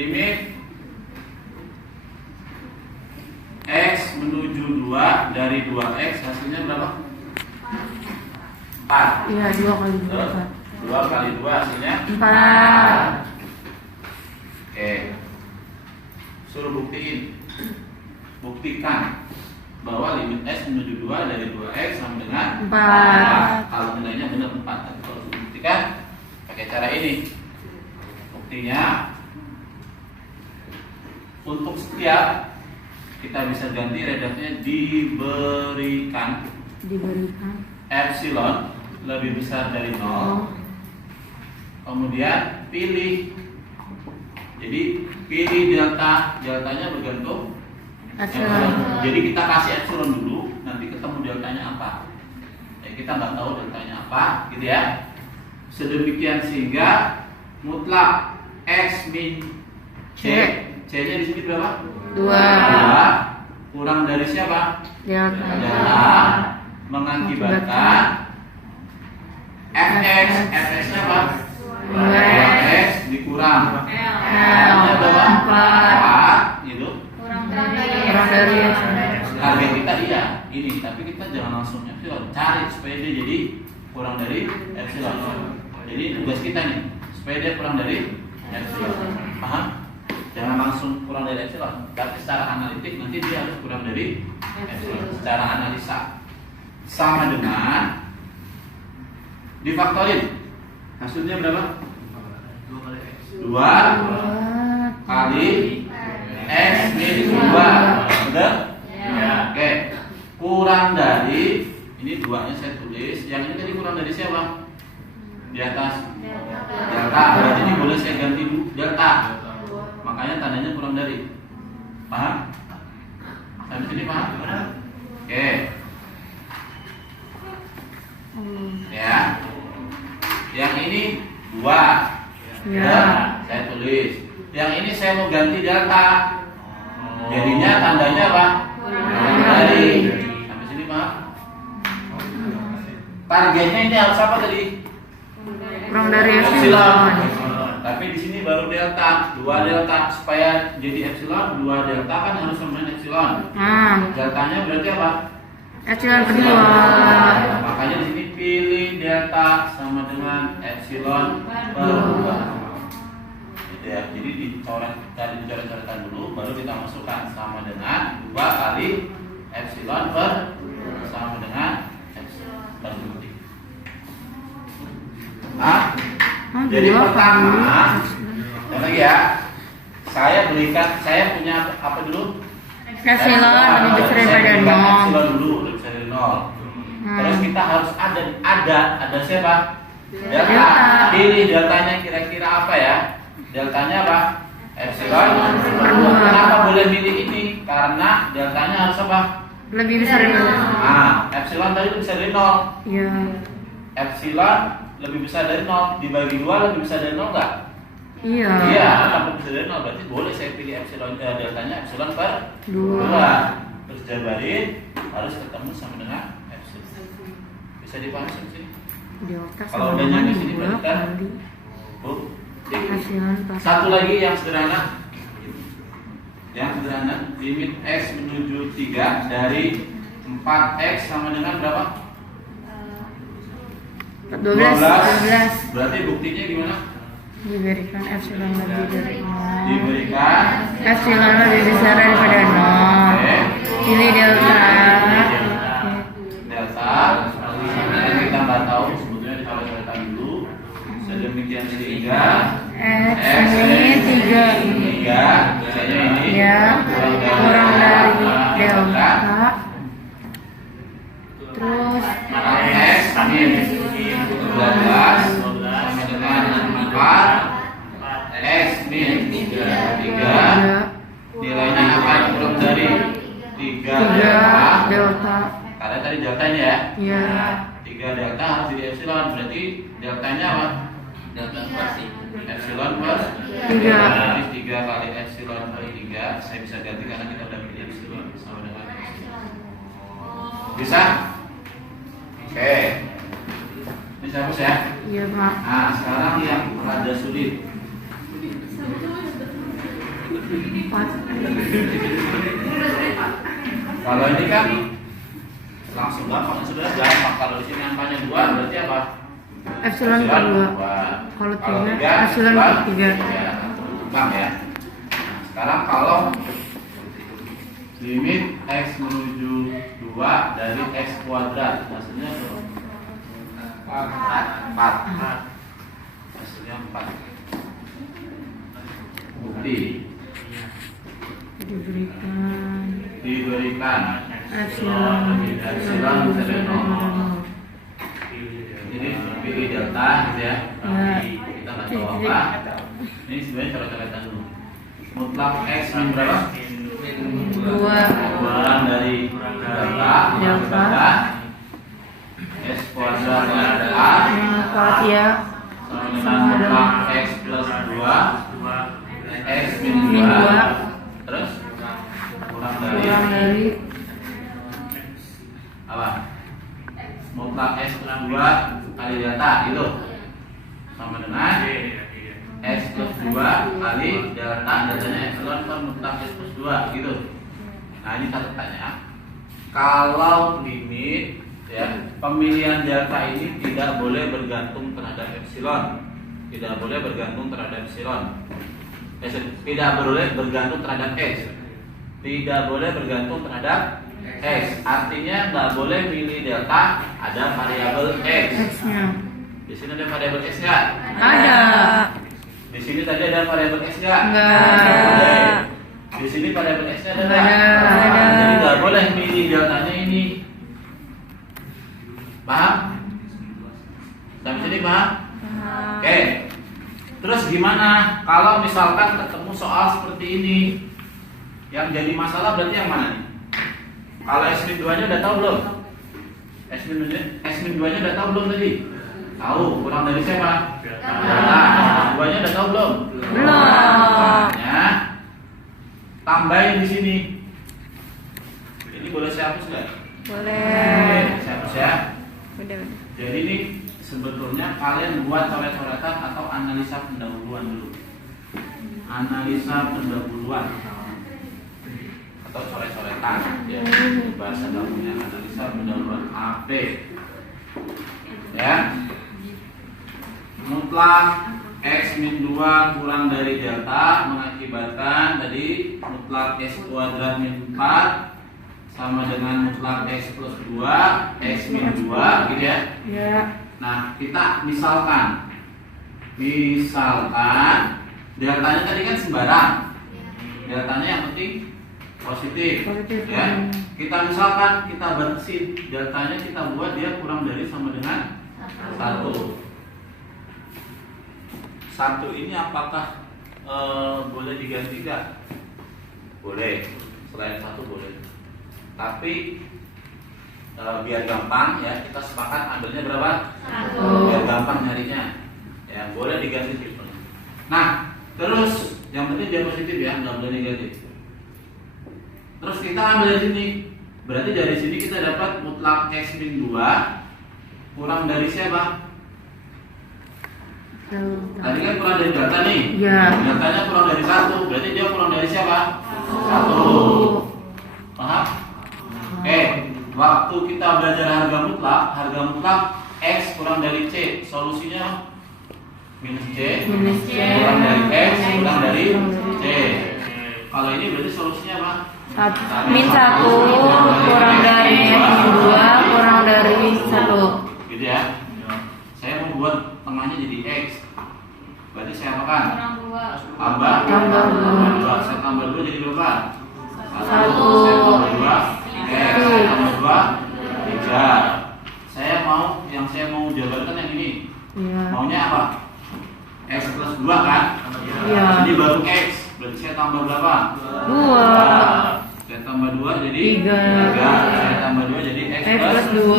limit X menuju 2 dari 2X hasilnya berapa? 4. Iya, 2 kali 2. 2 kali 2 hasilnya 4. Oke. Suruh buktikan bahwa limit S menuju 2 dari 2X sama dengan 4. Kalau nilainya benar 4. Tapi kalau suruh buktikan pakai cara ini. Buktinya untuk setiap kita bisa ganti redaksinya diberikan epsilon lebih besar dari 0. Kemudian pilih. Jadi pilih deltanya bergantung epsilon. Jadi kita kasih epsilon dulu, nanti ketemu deltanya apa. Kita nggak tahu deltanya apa, gitu ya. Sedemikian sehingga mutlak X min C. C-nya di sini berapa? 2. Kurang dari siapa? Delta. Mengakibatkan Fx-nya apa? 2x dikurang L-nya berapa? 4 gitu. Kurang dari target kita iya ini, tapi kita jangan langsung epsilon, cari supaya dia jadi kurang dari epsilon. Jadi tugas kita nih supaya dia kurang dari epsilon. Paham? Jangan langsung kurang dari epsilon, tapi secara analitik nanti dia harus kurang dari epsilon. Secara analisa sama dengan difaktorin, hasilnya berapa? 2 kali X min 2. Benar? Oke. Kurang dari, ini 2-nya saya tulis. Yang ini tadi kurang dari siapa? Di atas delta. Berarti ini boleh saya ganti delta. Makanya tandanya kurang dari. Paham? Sampai sini paham? Oke. Ya. Yang ini 2. Ya, saya tulis. Yang ini saya mau ganti delta. Jadinya tandanya apa? Kurang dari. Sampai sini paham? Targetnya ini harus apa tadi? Kurang dari epsilon. Tapi di sini baru delta, 2 delta supaya jadi epsilon, 2 delta kan harus sama dengan epsilon. Deltanya berarti apa? Epsilon kedua. Makanya di sini pilih delta sama dengan epsilon per 2. Gitu ya. Jadi dicoret-coretkan dulu, baru kita masukkan sama dengan 2 kali epsilon per sama dengan epsilon per 2. Jadi pertama, lagi ya, saya punya apa dulu? Epsilon lebih besar daripada 0. Epsilon dulu lebih besar dari 0. Terus kita harus ada siapa? Delta. Pilih deltanya kira-kira apa ya? Deltanya apa? Epsilon. Kenapa boleh milih ini? Karena deltanya harus apa? Lebih besar dari 0. Epsilon tadi lebih besar dari 0. Iya. Epsilon lebih besar dari 0 dibagi 2 lebih besar dari 0 enggak? Iya. Iya, lebih besar dari 0 berarti boleh saya pilih epsilon deltanya epsilon per 2. Terus jabarin harus ketemu sama dengan epsilon. Bisa dipahami sini? Delta Kalau sama udah dengan nyampe sini 2 berarti kan epsilon per. Satu lagi yang sederhana. Yang sederhana, limit X menuju 3 dari 4X sama dengan berapa? 12. Berarti buktinya gimana? Diberikan epsilon lebih dari 0. Diberikan Epsilon lebih besar daripada 0. Pilih delta. Delta. Yang kita nggak tahu sebetulnya dicoret-coretan dulu. Sedemikian sehingga X ini 3. Misalnya ini kurang dari delta. Terus X min 12 sama dengan 4 X min 3 nilainya akan kurang dari 3 delta. Karena tadi deltanya ya. Iya. 3 delta harus jadi epsilon, berarti deltanya apa? Delta pasti epsilon per 3. Jadi 3 kali epsilon per 3 saya bisa ganti karena kita udah pilih epsilon sama dengan epsilon. Bisa? Oke. Bisa hapus ya? Iya, Pak. Nah, sekarang yang rada sulit. Kalau ini kan langsung gampang, sudah gampang. Kalau di sini angkanya 2 berarti apa? Epsilon per 2. Kalau 3, epsilon per 3. Ya, gampang ya. Nah, sekarang kalau limit x menuju 2 dari x kuadrat, hasilnya 4. Hasilnya 4. Bukti diberikan epsilon dari 0. Jadi pilih delta gitu ya. Kita nggak tahu apa. Ini sebenarnya coret-coretan dulu. Mutlak x min berapa? 2 Kurang dari delta x kuadrat a ya. sama dengan mutlak x plus 2 x min 2 terus kurang dari apa? Mutlak x plus 2 kali delta gitu sama dengan x plus 2 kali delta, deltanya epsilon per mutlak x plus 2 gitu. Nah ini catatannya, kalau limit ya pemilihan delta ini tidak boleh bergantung terhadap epsilon, tidak boleh bergantung terhadap epsilon, tidak boleh bergantung terhadap x, tidak boleh bergantung terhadap x. Artinya nggak boleh milih delta ada variabel x. Di sini ada variabel x nggak? Ada. Di sini tadi ada variabel x nggak? Enggak. Di sini variabel x ada nggak? Ada. Jadi nggak boleh milih deltanya ini. Paham? Sampai sini paham? Oke. Terus gimana kalau misalkan ketemu soal seperti ini? Yang jadi masalah berarti yang mana nih? Kalau S-2 nya udah tahu belum? S-2 nya udah tahu belum tadi? Tahu, kurang dari siapa? Nah, S-2 nya udah tahu belum? Belum. Ya. Tambahin di sini. Ini boleh saya hapus nggak? Boleh. Saya hapus ya. Udah. Jadi ini sebetulnya kalian buat coret-coretan atau analisa pendahuluan dulu. Analisa pendahuluan atau coret-coretan ya, bahasa gampangnya analisa pendahuluan AP ya. Mutlak x min 2 kurang dari delta mengakibatkan tadi mutlak x kuadrat min 4 sama dengan mutlak x plus 2 x min 2 gitu ya. Ya. Nah kita misalkan deltanya tadi kan sembarang, deltanya yang penting positif. Ya. Kita misalkan kita batasin deltanya, kita buat dia kurang dari sama dengan 1. 1 ini apakah boleh diganti nggak? Boleh, selain 1 boleh. Tapi biar gampang ya kita sepakat ambilnya berapa? 1. Biar gampang nyarinya. Ya boleh diganti tipenya. Nah terus yang penting dia positif ya, nggak boleh negatif. Terus kita ambil dari sini, berarti dari sini kita dapat mutlak x min 2 kurang dari siapa? Tadi kan kurang dari delta nih. Ya. Deltanya kurang dari 1, berarti dia kurang dari siapa? 1. Paham? Waktu kita belajar harga mutlak x kurang dari c, solusinya minus c, kurang dari x kurang dari c. Kalau ini berarti solusinya apa? Min 1 kurang dari min 2 kurang dari 1. Gitu ya. Saya mau buat tengahnya jadi x. Berarti saya apakan? Tambah 2. Saya tambah 2 jadi berapa? 1. Saya tambah 2 x. Saya tambah 2 3. Yang saya mau jabarkan yang ini. Ya. Maunya apa? X plus 2 kan? Ya. Jadi baru x. Berarti saya tambah berapa? 2. Saya tambah 2 jadi 3. Saya tambah 2 jadi x plus 2.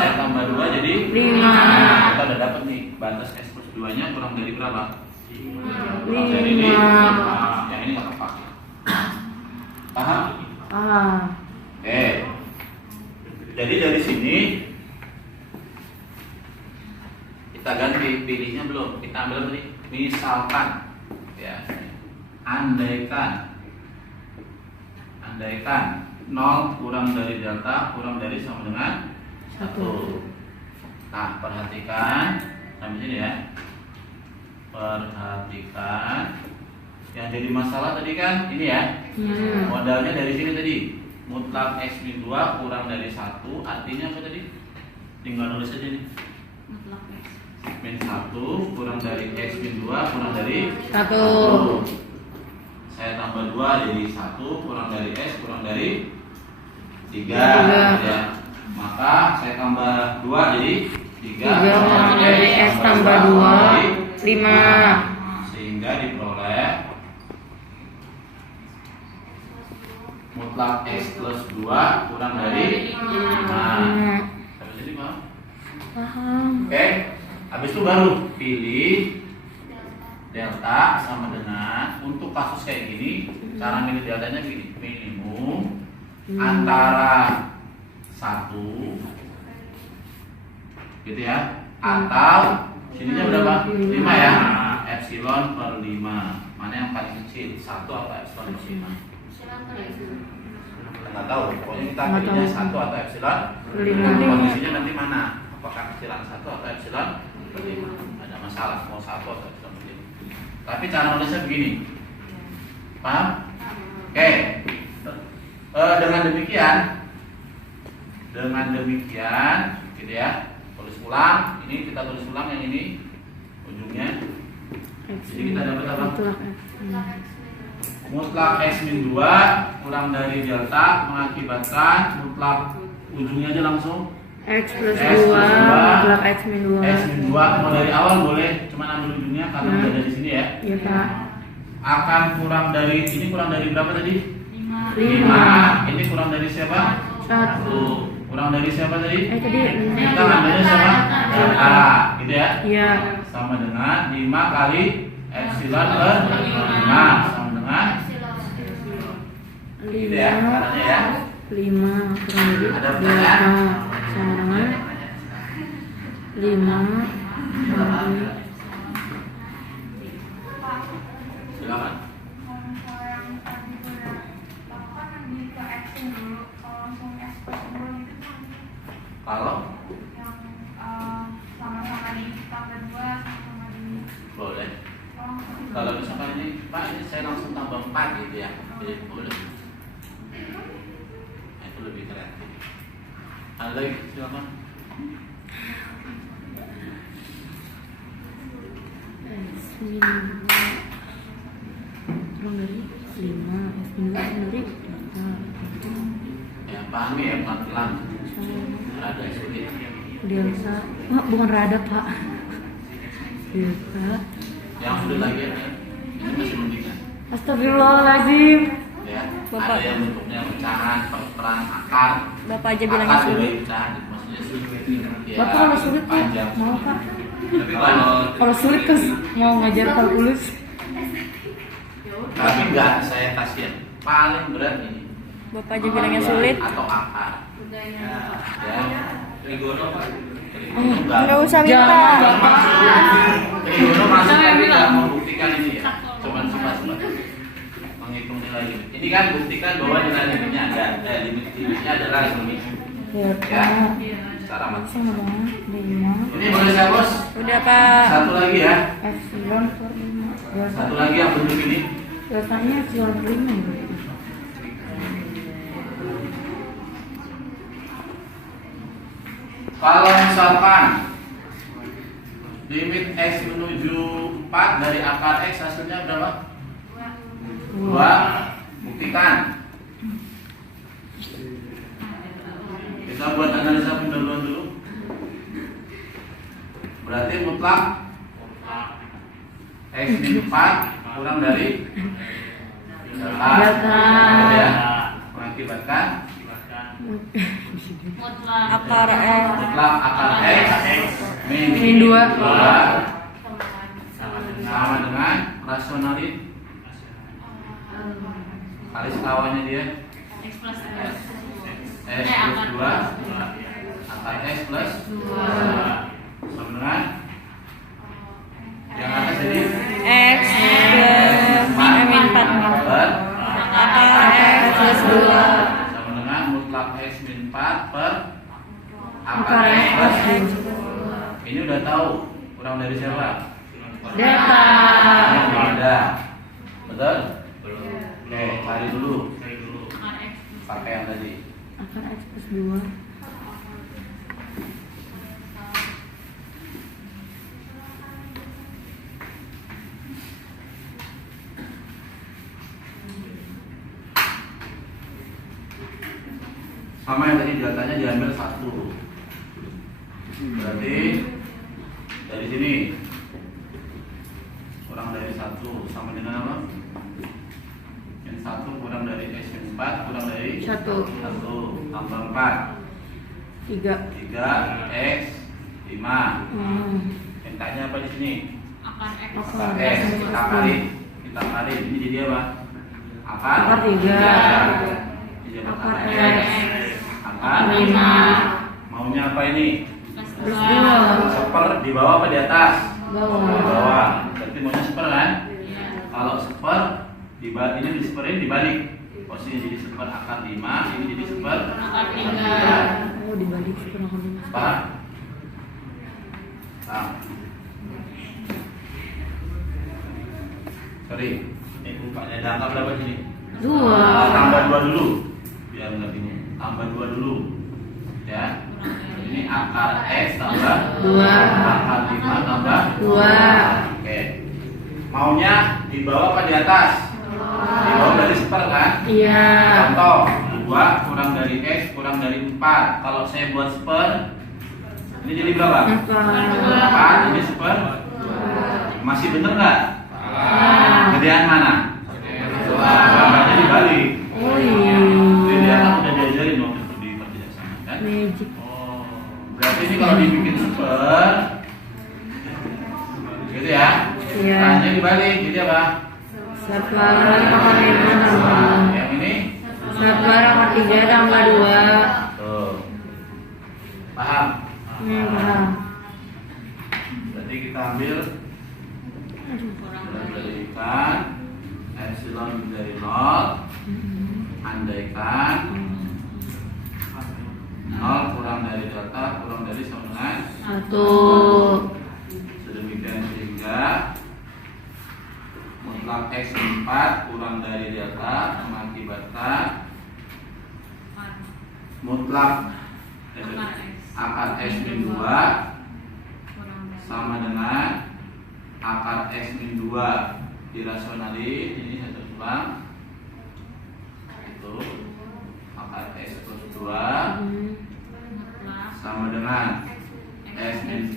Saya tambah 2 jadi 5. Kita udah dapat nih batas x plus 2 nya kurang dari berapa? 5. Kurang dari ini. Nah, yang ini nggak apa-apa. Paham? Oke. Jadi dari sini kita ganti, pilihnya belum. Kita ambil tadi misalkan ya. andaikan 0 kurang dari delta kurang dari sama dengan 1. Nah, perhatikan sampai sini ya. Perhatikan yang jadi masalah tadi kan ini ya. Modalnya dari sini tadi. Mutlak X min 2 kurang dari 1 artinya apa tadi? Tinggal nulis aja nih. Mutlak X Min 1 kurang dari X min 2 kurang dari 1. Saya tambah 2 jadi 1 kurang dari S kurang dari 3 ya. Maka saya tambah 2 jadi 3 kurang dari S tambah 2 5. Sehingga diperoleh mutlak X plus 2 kurang dari 5. Sampai sini paham? Paham. Oke. Habis itu baru pilih delta sama dengan untuk kasus kayak gini cara milih deltanya begini, minimum antara 1 gitu ya, atau sininya berapa? 5 ya, epsilon per 5. Mana yang paling kecil, 1 atau epsilon per 5? Nggak tahu, pokoknya kita pilihnya 1 atau epsilon per 5. Kondisinya nanti mana, apakah kecilan 1 atau epsilon per 5? Ada masalah mau 1 atau epsilon per 5. Tapi cara nulisnya begini, paham? Oke. Dengan demikian, gitu ya. Tulis ulang. Ini kita tulis ulang yang ini ujungnya. Jadi kita dapat apa? Mutlak X min 2 kurang dari delta mengakibatkan mutlak ujungnya aja langsung X plus 2 mutlak X min 2. X min 2 mau dari awal boleh, cuma ambil ujungnya karena udah dari sini ya. Iya Pak. Akan kurang dari ini, kurang dari berapa tadi? 5. Ini kurang dari siapa? 1. Kurang dari siapa tadi? Tadi Kita ngambilnya siapa? Delta, gitu ya? Iya. Sama dengan 5 kali epsilon per 5 sama dengan gitu ya, caranya ya. 5 kurang dari Ada pertanyaan? sama dengan 5 kali Silakan. Kalau boleh. Kalau misalkan ini Pak, ini saya langsung tambah 4 gitu ya, jadi boleh. Nah, itu lebih kreatif. Ada lagi, silakan. X min 2 kurang dari 5 X min 2 kurang dari Ya, pahami ya pelan-pelan. Ada sulit. delta. Oh, bukan rada Pak. Delta. Yang sulit lagi ya, ini masih mendingan. Astagfirullahaladzim. Ya, Bapak. ada yang bentuknya pecahan, peran akar. Bapak aja bilangnya Akar juga sulit. pecahan, maksudnya sulit. Ya, Bapak kalau sulit Pak, panjang. mau Pak. Tapi Kalau sulit kan mau ngajar kalkulus. tapi enggak, saya kasih yang paling berat ini. Bapak aja bilangnya sulit. Atau akar. Ya. Trigono Pak. Nggak usah minta. Trigono masuk tapi nggak membuktikan ini ya. Cuman sifat-sifat menghitung nilai limit. Ini kan buktikan bahwa nilai limitnya ada, limitnya adalah limit. Delta. Ya. Secara matematika. Sama dengan 5. Ini boleh saya bos? Udah Pak. Satu lagi ya. Epsilon per 5. Delta. Satu lagi yang bentuk ini. Deltanya epsilon per 5 ya. Kalau misalkan limit X menuju 4 dari akar X hasilnya berapa? 2. Buktikan. Kita buat analisa pendahuluan dulu. Berarti mutlak X min 4 kurang dari delta. Ya, mengakibatkan Akar mutlak akar X min 2 sama dengan rasionalit kali sekawannya dia X plus 2 akar X plus 2 sama dengan yang atas jadi X plus min 4 udah tahu kurang dari siapa? Delta. Ada. Betul? Oke, cari dulu. Pakai yang tadi. Akar X plus 2. Sama yang tadi deltanya diambil 1. Berarti dari sini kurang dari 1 sama dengan apa? Min 1 kurang dari X min 4 kurang dari 1 tambah 4 3 X 5. Mintanya apa di sini? Akar X. Kita kali ini jadi apa? Akar 3 akar X akar 5 maunya apa ini? plus 2 Seper di bawah apa di atas? Di bawah. bawah. Berarti maunya seper kan? Kalau seper ini diseperin dibalik. Posisinya jadi seper akar 5, ini jadi seper akar 3. Oh, dibalik kurang lebih. Paham? Paham? Sorry, ini bukanya ada angka berapa sini? 2 Tambah 2 dulu. Biar nggak bingung. Tambah 2 dulu. Ya. Ini akar X tambah 2 akar 5 tambah 2. Oke. Maunya di bawah apa di atas? Di bawah dari seper kan? Iya. Contoh 2 kurang dari X kurang dari 4. Kalau saya buat seper, ini jadi berapa? 4. Ini seper. Masih bener nggak? Gedean mana? Bawahnya dibalik. Oh iya. Jadi dia kan udah diajarin waktu itu di perjelasan kan? Magic. Oh, berarti ini kalau dibikin seper, gitu ya? Iya. Tanya dibalik, jadi apa? Separuh akar 5 tambah. Yang ini? Separuh akar 3 tambah 2. Tuh. Paham? Paham. Berarti kita ambil andaikan epsilon dari 0, andaikan 0 kurang dari delta kurang dari sama dengan 1. sedemikian sehingga mutlak X 4 kurang dari delta mengakibatkan mutlak akar X min 2 sama dengan akar X min 2 dirasionalin. Ini saya terus ulang, itu akar X plus 2 sama dengan X min 4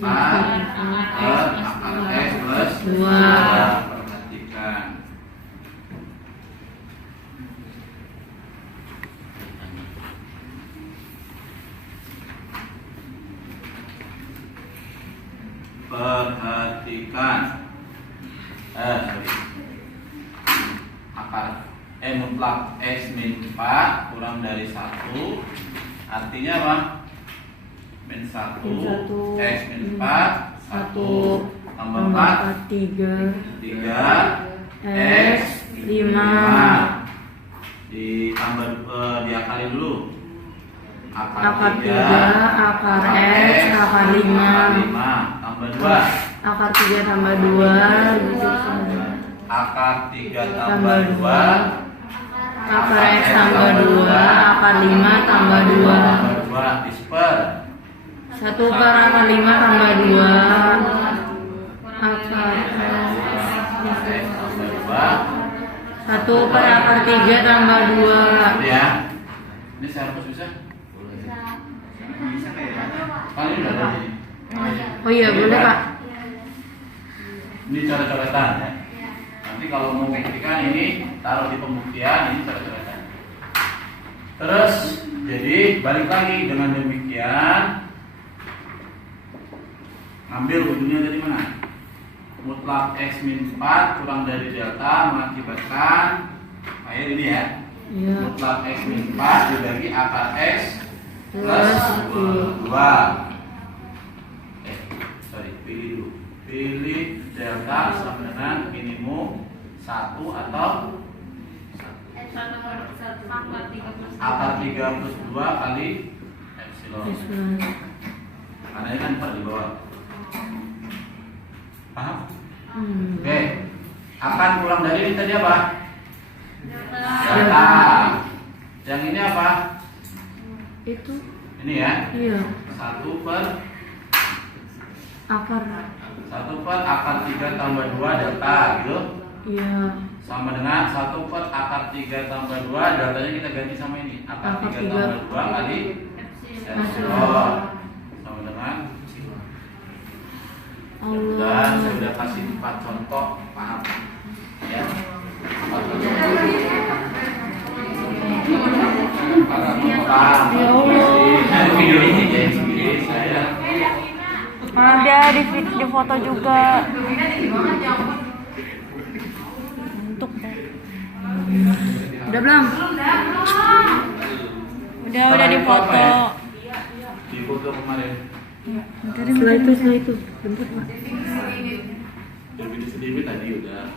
per akar X plus 2. Perhatikan akar mutlak X min 4 kurang dari 1 artinya apa? Min 1 X min 4 1 tambah 4 3 X 5 ditambah diakali dulu Akar 3 akar X akar 5 tambah 2 akar 3 tambah 2 akar 3 tambah 2 akar X tambah 2 akar 5 tambah 2 disper 1 per akar 5 tambah 2 akar X tambah 1 per akar 3 tambah 2 ya. Ini saya hapus bisa? Bisa kayak kali udah ada jadi. oh iya boleh Pak. Ini coret-coretan ya. Nanti kalau mau buktikan ini taruh di pembuktian, ini coret-coretan. Terus jadi balik lagi dengan demikian, ambil ujungnya dari mana? Mutlak X min 4 kurang dari delta mengakibatkan akhir ini ya. Iya. Mutlak X min 4 dibagi akar X plus 2. Pilih dulu. Pilih delta sama dengan minimum 1 atau akar 3 plus 2 kali epsilon. Karena ini kan per di bawah. Paham? Oke. Akan kurang dari ini tadi apa? Delta. Yang ini apa? Itu. Ini ya. Iya. 1 per Akar. 1 per akar 3 tambah 2 delta gitu. Iya. Sama dengan 1 per akar 3 tambah 2, deltanya kita ganti sama ini. Akar 3 tambah 2 kali epsilon. Sama dengan Allah. saya udah kasih 4 contoh, paham? Ya. 4 contoh. Paham. Ya Allah. Video ini jadi saya Ada di foto juga. Untuk. Udah belum? Udah di foto. Di foto kemarin. Setelah itu. Bentar, Pak. Sedikit tadi udah.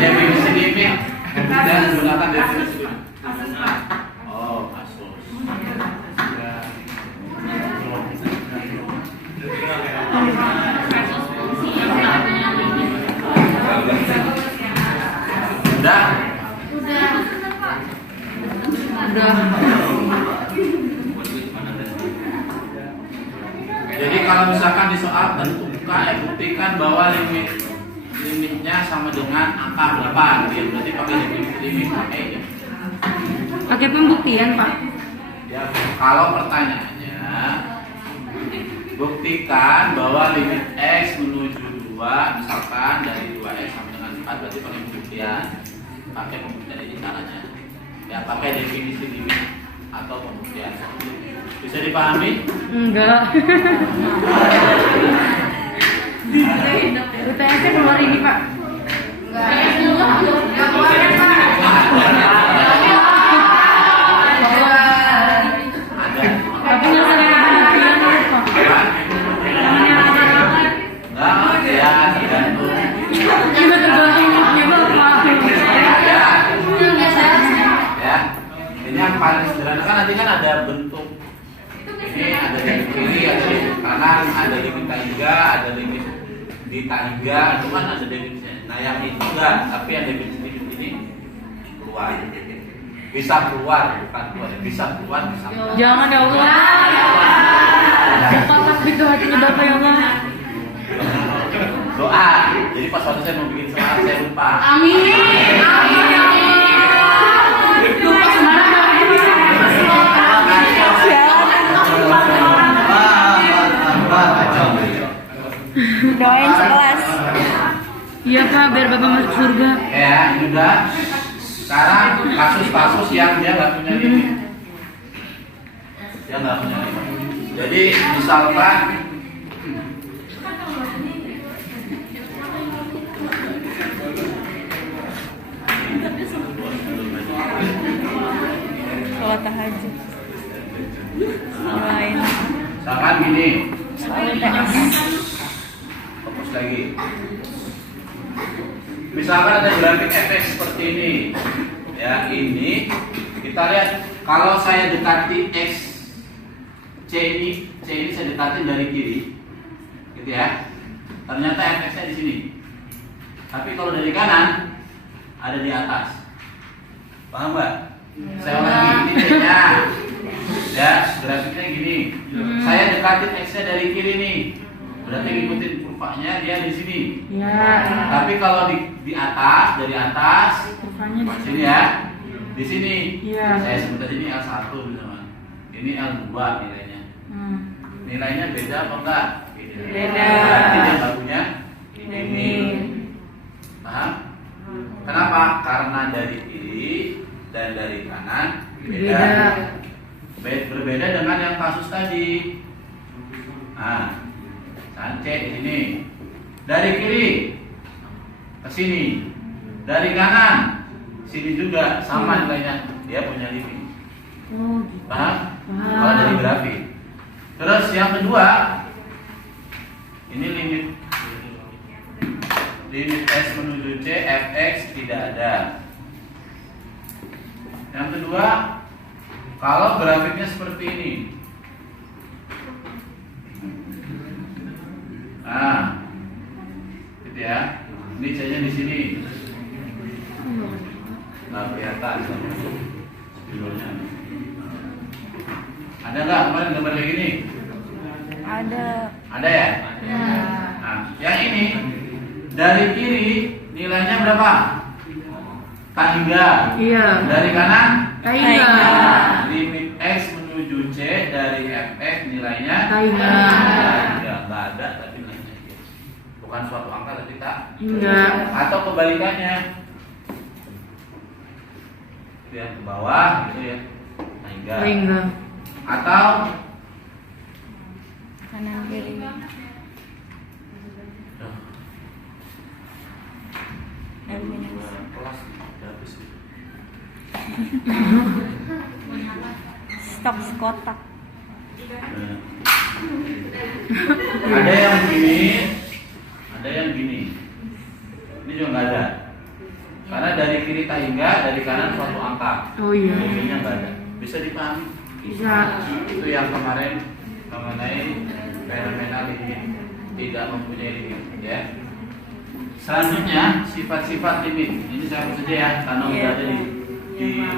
Definisi limit dan gunakan definisi limit. Oh, kasus. Udah. Jadi kalau misalkan di soal tentukan, buktikan bahwa limitnya sama dengan angka berapa, ya berarti pakai limit pakai ya. Pakai pembuktian, Pak. Ya, kalau pertanyaannya buktikan bahwa limit x menuju 2 misalkan dari 2x sama dengan 4 berarti pakai pembuktian. Pakai pembuktian ini caranya. Ya, pakai definisi limit atau pembuktian. Bisa dipahami? Enggak. UTS-nya keluar ini, Pak. Tapi nggak usah pakai pembuktian, Pak. Namanya akar-akar. Enggak, ya tergantung. Juga tergantung limitnya, Bapak. Ya, ini yang paling sederhana kan nanti kan ada bentuk. Ini ada limit kiri, ada limit kanan, ada limit tangga, ada limit di tangga, itu kan ada definisinya. Nah yang itu enggak, tapi yang definisi limit ini keluar. Bisa keluar, bukan keluar, bisa keluar, bisa keluar. Jangan ya Allah. Cepat takbir tuh hatinya Bapak ya Allah. Doa. Jadi pas waktu saya mau bikin semangat saya lupa. Amin. Lupa semangat. Doain sekelas. Iya Pak, biar Bapak masuk surga. Ya, ini udah. Sekarang kasus-kasus yang dia nggak punya limit. Dia nggak punya limit. Jadi misalkan Sholat tahajud. Doain. misalkan gini, UTS. fokus lagi. Misalkan ada grafik fx seperti ini. Ya, ini kita lihat kalau saya dekati x c ini saya dekati dari kiri. Gitu ya. Ternyata fx-nya di sini. Tapi kalau dari kanan ada di atas. Paham nggak? Saya ulangi, ini c-nya. Ya, grafiknya gini. Saya dekatin x-nya dari kiri nih. Berarti ngikutin kurvanya dia di sini. Ya. Tapi kalau di atas, dari atas, Kurvanya di sini ya. Di sini. Iya. Saya sebut aja ini L1 teman. Ini L2 nilainya. Nilainya beda apa enggak? Beda. Berarti dia nggak punya ini. Paham? Kenapa? Karena dari kiri dan dari kanan beda. Berbeda dengan yang kasus tadi. Nah, Sance di sini. Dari kiri ke sini. Dari kanan sini juga sama nilainya. Dia punya limit. Oh, gitu. Paham? Paham. Kalau dari grafik. Terus yang kedua, ini limit S menuju C fx tidak ada. Yang kedua, Kalau grafiknya seperti ini, nah, gitu ya. Ini C-nya di sini, nggak kelihatan spidolnya. Ada nggak kemarin gambar kayak gini? Ada. Ada ya? Nah, yang ini dari kiri nilainya berapa? K hingga. Iya. Dari kanan? K hingga. Limit X menuju C dari fx nilainya K hingga. Nggak ada tapi nilainya bukan suatu angka tapi tak Enggak. atau kebalikannya itu yang ke bawah gitu ya hingga Hingga. atau Kanan kiri. kelas habis Stok kotak. ada yang gini ada yang gini ini juga nggak ada karena dari kiri tak hingga dari kanan suatu angka Oh iya. limitnya nggak ada bisa dipahami Bisa. itu yang kemarin mengenai fenomena limit tidak mempunyai limit ya. Selanjutnya sifat-sifat limit ini saya hapus saja ya karena Iya. udah ada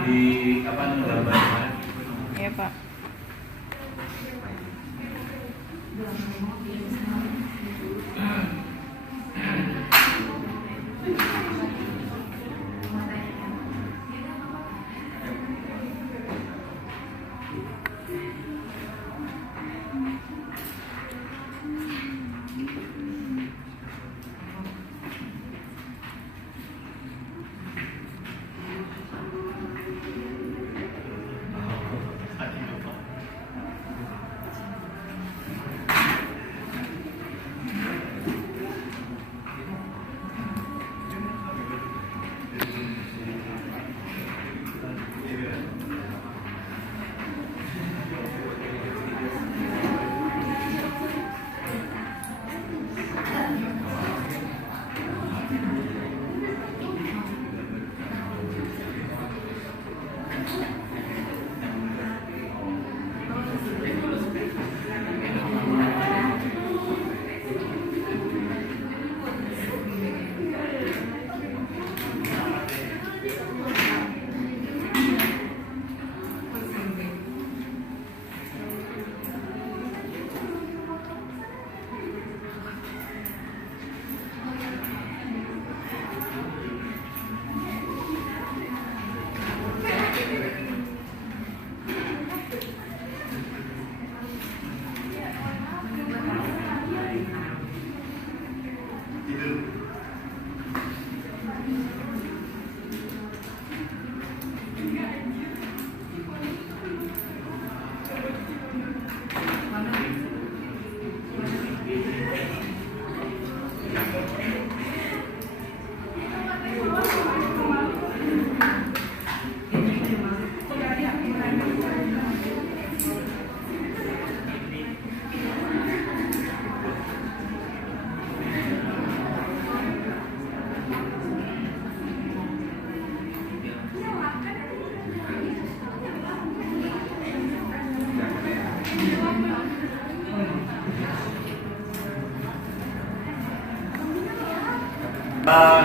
di apa namanya gambar kemarin. Iya, Pak.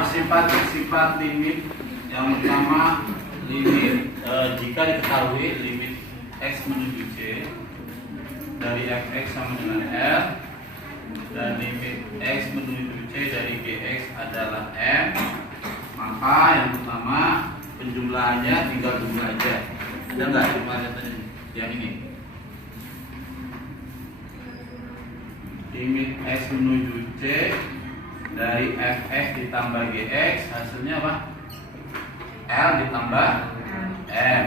Sifat-sifat limit yang pertama limit jika diketahui limit x menuju c dari fx sama dengan r dan limit x menuju c dari gx adalah m, maka yang pertama penjumlahannya tinggal tunggu aja. Ada nggak jumlahnya tadi yang ini? Limit x menuju c dari fx ditambah gx hasilnya apa? L ditambah m.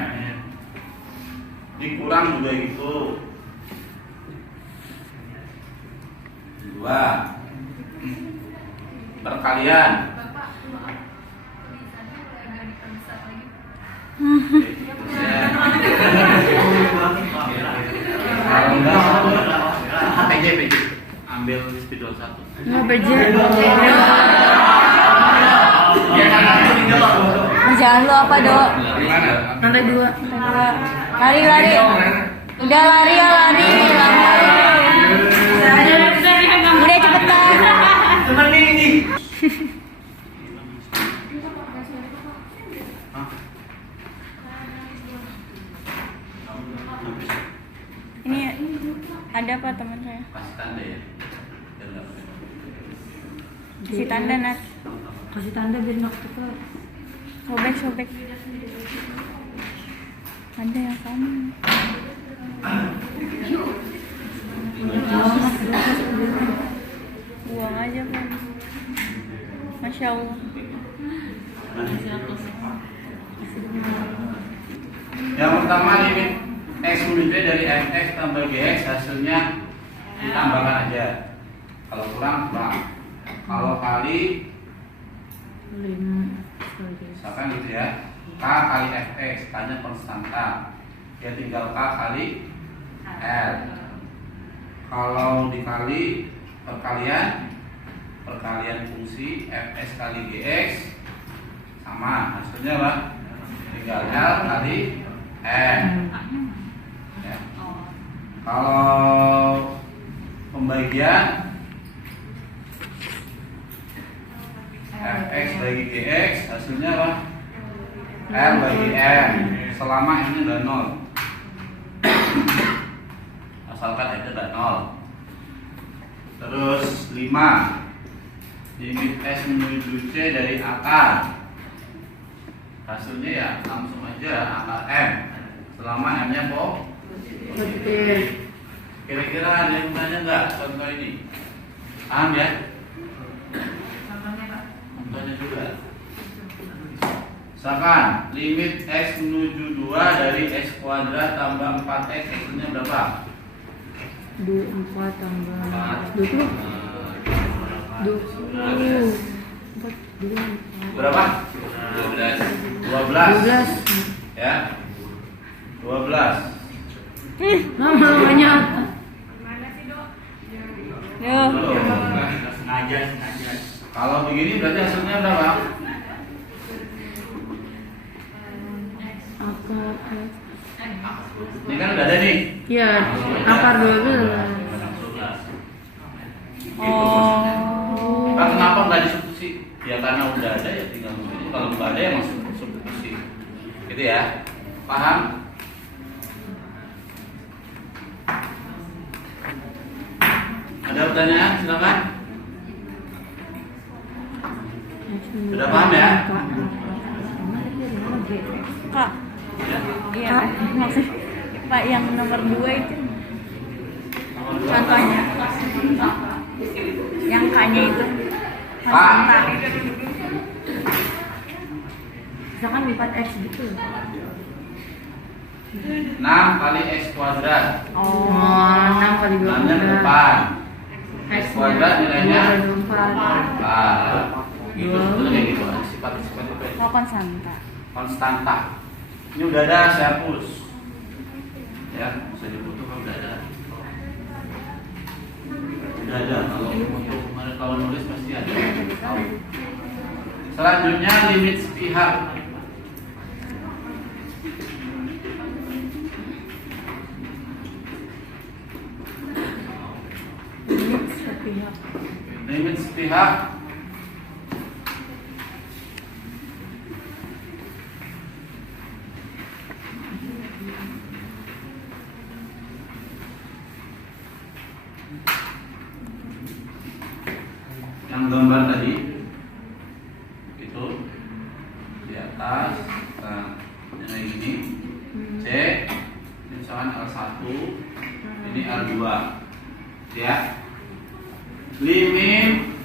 Dikurang juga gitu. 2 perkalian. Kalau enggak PJ ambil spidol 1. Nggak belajar. Jangan lu apa, Dok? Gimana? Lantai 2. Lari. Udah lari ya lari. Udah cepetan. Cuman ini. Ini ada apa teman saya? Kasih tanda ya. Kasih tanda Nat. Kasih tanda biar nggak ketukar. Sobek. Ada yang sama. Buang aja kan. Masya Allah. Yang pertama limit X menuju dari fx tambah gx hasilnya ditambahkan aja. Kalau kurang. Kalau kali, 5 misalkan gitu ya, K kali fx, K-nya konstanta, ya tinggal K kali L. Kalau dikali perkalian fungsi fx kali gx sama, hasilnya apa? Tinggal L kali M. Ya. Kalau pembagian fx bagi gx hasilnya apa? L bagi M selama M nya udah 0. Asalkan M nya udah 0. Terus 5 limit S menuju C dari akar. Hasilnya ya langsung aja akar M selama M nya positif. Kira-kira ada yang tanya nggak contoh ini? Paham ya? Contohnya juga. Misalkan limit X menuju 2 dari X kuadrat tambah 4X, hasilnya berapa? 24 tambah 20. Berapa? 12. Ya. 12. Namanya Yo. Sengaja. Kalau begini berarti hasilnya berapa? akar. Ini kan udah ada nih. Ya, akar 12. Oh. Kan kenapa nggak disubstitusi? Ya karena udah ada ya tinggal substitusi. Kalau nggak ada ya masuk substitusi. Gitu ya. Paham? Ada pertanyaan? Silakan. Sudah paham ya? Kak. Iya. Maksud Pak yang nomor 2 itu. Contohnya. Yang K-nya itu. Konstanta. Misalkan 4x gitu. 6 kali X kuadrat. Oh, 6 kali 6 nya ke 12. depan. X kuadrat nilainya 24. Gitu, sebetulnya kayak gitu. Sifat-sifat itu Oh, konstanta. konstanta. Ini udah ada, saya hapus. Ya, bisa dibutuh kalau udah ada. Udah ada. Kalau nulis pasti ada. Tahu. Selanjutnya limit sepihak. Limit sepihak yang gambar tadi itu di atas, nah, yang ini C, ini misalkan L1, ini L2 ya. Limit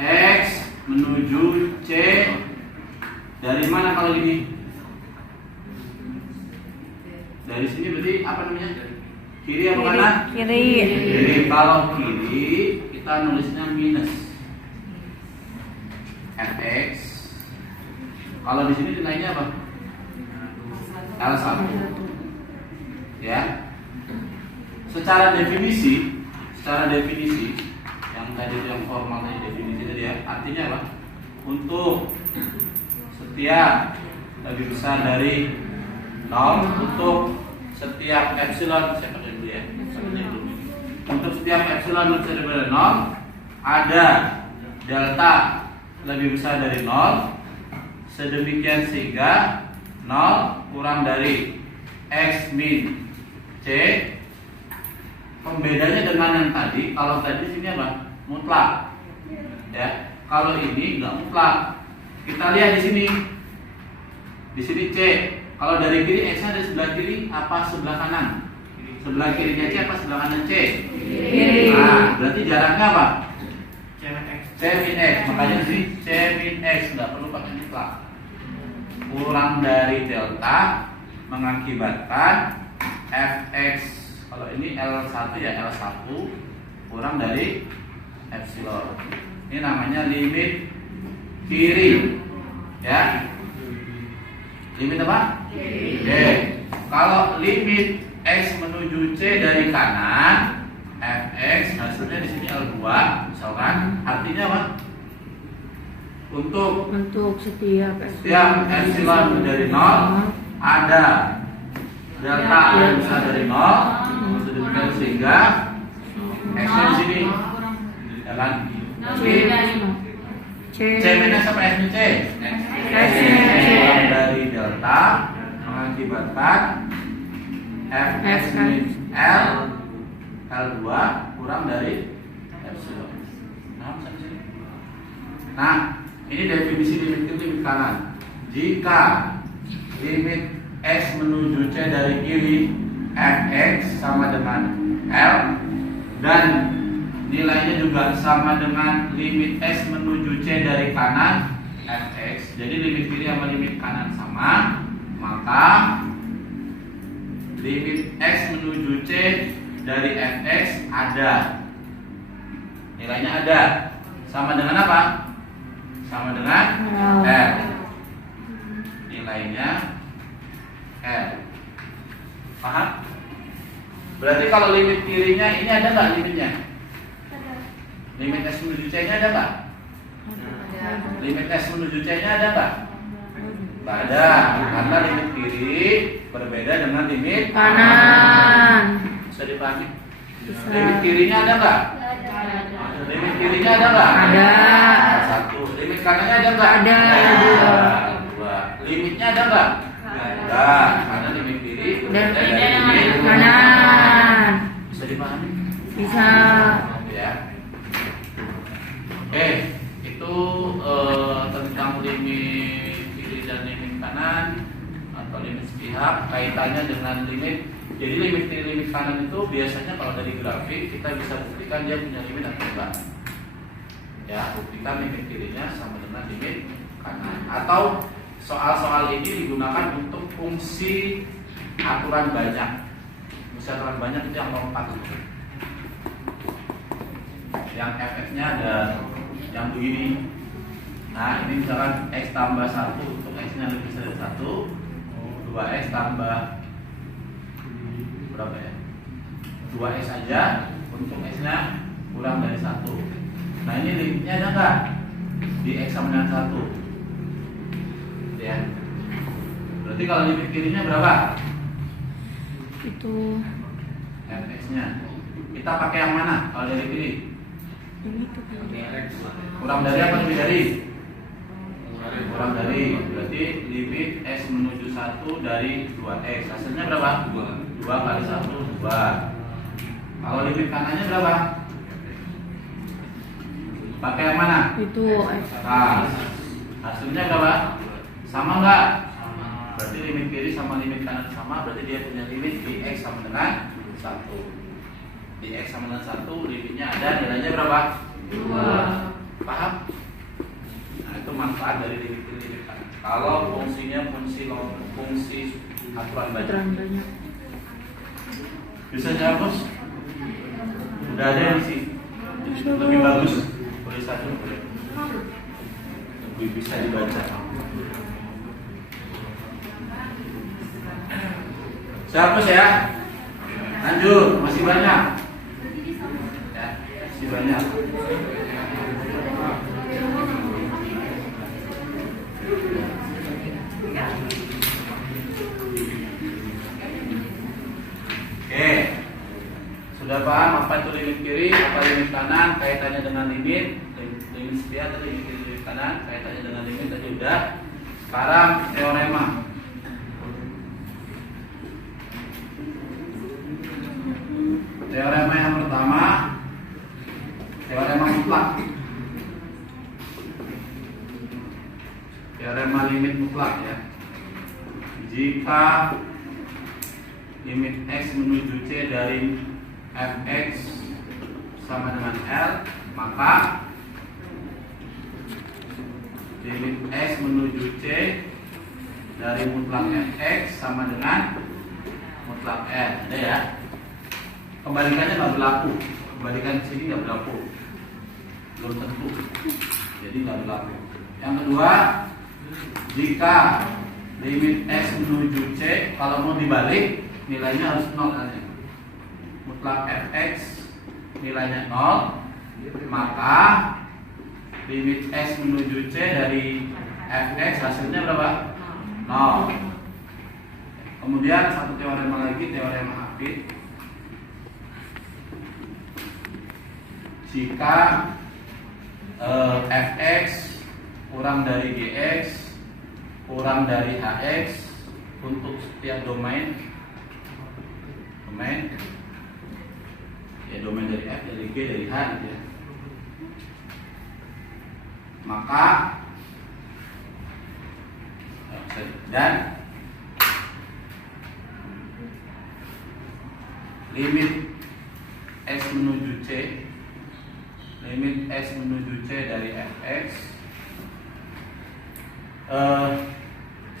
X menuju C dari mana kalau ini? Dari sini berarti apa namanya? Kiri apa kanan? Kiri. Kiri. Kalau kiri kita nulisnya minus Fx. Kalau di sini nilainya apa? L1. Ya. Secara definisi yang tadi yang formal tadi definisi tadi ya, artinya apa? Untuk setiap lebih besar dari untuk setiap epsilon, saya pakai dulu ya. Untuk setiap epsilon lebih dari 0 ada delta lebih besar dari 0, sedemikian sehingga 0 kurang dari X min C. Pembedanya dengan yang tadi, kalau tadi sini apa? Mutlak. Ya, kalau ini enggak mutlak. Kita lihat di sini. Di sini C. Kalau dari kiri X-nya ada sebelah kiri apa sebelah kanan? Sebelah kirinya C apa sebelah kanan C? Kiri. Nah, berarti jaraknya apa? C-X. C min X. Makanya di sini C min X, nggak perlu pakai mutlak. Kurang dari delta mengakibatkan Fx, kalau ini L1 ya L1 kurang dari epsilon. Ini namanya limit kiri. Ya. Limit apa? Oke. Kalau limit X menuju C dari kanan, Fx hasilnya di sini L2 misalkan, artinya apa? Untuk setiap epsilon dari 0 ada delta yang besar dari 0, sedemikian sehingga X-nya di sini ya kan? C minus apa S min C? X min C. Kurang dari delta mengakibatkan Fx min L L2 kurang dari epsilon. Nah, ini definisi limit kiri limit kanan. Jika limit X menuju C dari kiri Fx sama dengan L dan nilainya juga sama dengan limit X menuju C dari kanan Fx. Jadi limit kiri sama limit kanan sama, maka limit X menuju C dari Fx ada. Nilainya ada. Sama dengan apa? Sama dengan L. Nilainya L. Paham? Berarti kalau limit kirinya ini ada nggak limitnya? Limit S menuju C nya ada nggak? Limit S menuju C nya ada nggak? Nggak ada, karena limit kiri berbeda dengan limit Kanan. Bisa dipahami? Bisa. Limit kirinya ada nggak? Limit kirinya ada nggak? Ada. Satu. Limit kanannya ada nggak? Ada. Dua. Limitnya ada nggak? Ada. Karena limit kiri Dan berbeda dari limit kanan. Bisa dipahami? Bisa. Ya. Oke, itu tentang limit kiri dan limit kanan atau limit sepihak, kaitannya dengan limit. Jadi limit kiri limit kanan itu biasanya kalau dari grafik kita bisa buktikan dia punya limit atau enggak. Ya, buktikan limit kirinya sama dengan limit kanan. Atau soal-soal ini digunakan untuk fungsi aturan banyak. Fungsi aturan banyak itu yang lompat. Yang Fx-nya ada yang begini. Nah, ini misalkan X tambah 1 untuk X-nya lebih besar dari 1, 2X tambah berapa ya? 2X aja untuk X-nya kurang dari 1. Nah, ini limitnya ada nggak? Di X sama dengan 1. Ya. Berarti kalau limit kirinya berapa? Itu Fx-nya. Kita pakai yang mana kalau dari kiri? Kurang dari apa lebih dari? Kurang dari. Berarti limit X menuju 1 dari 2X. Hasilnya berapa? 2 kali 1, 2. Kalau limit kanannya berapa? Pakai yang mana? itu Nah, hasilnya berapa? Sama enggak? Berarti limit kiri sama limit kanan sama. Berarti dia punya limit di X sama dengan 1. Di X sama dengan 1 limitnya ada, nilainya berapa? 2. Paham? Nah, itu manfaat dari limit kiri limit kanan. Kalau fungsinya fungsi aturan banyak. Bisa jawab, Bos? Udah ada yang sih. Lebih bagus. Boleh satu, boleh. Lebih bisa dibaca. Siapa ya? Lanjut, masih banyak. Ya, masih banyak. Sudah paham apa itu limit kiri, apa limit kanan, kaitannya dengan limit setia atau limit kiri, limit kanan, kaitannya dengan limit tadi udah. Sekarang teorema. Teorema yang pertama, teorema mutlak. Teorema limit mutlak ya. Jika limit x menuju c dari fx sama dengan L, maka limit x menuju c dari mutlak fx sama dengan mutlak L. Ada ya? Kembalikannya nggak berlaku. Kembalikan sini nggak berlaku. Belum tentu. Jadi nggak berlaku. Yang kedua, jika limit x menuju c, kalau mau dibalik nilainya harus 0 aja. Mutlak fx nilainya 0, maka limit x menuju c dari fx hasilnya berapa? 0. Kemudian satu teorema lagi, teorema Hafid. Jika fx kurang dari gx kurang dari hx untuk setiap domain ya, domain dari f, dari g, dari h gitu ya, maka dan limit x menuju c, limit x menuju c dari fx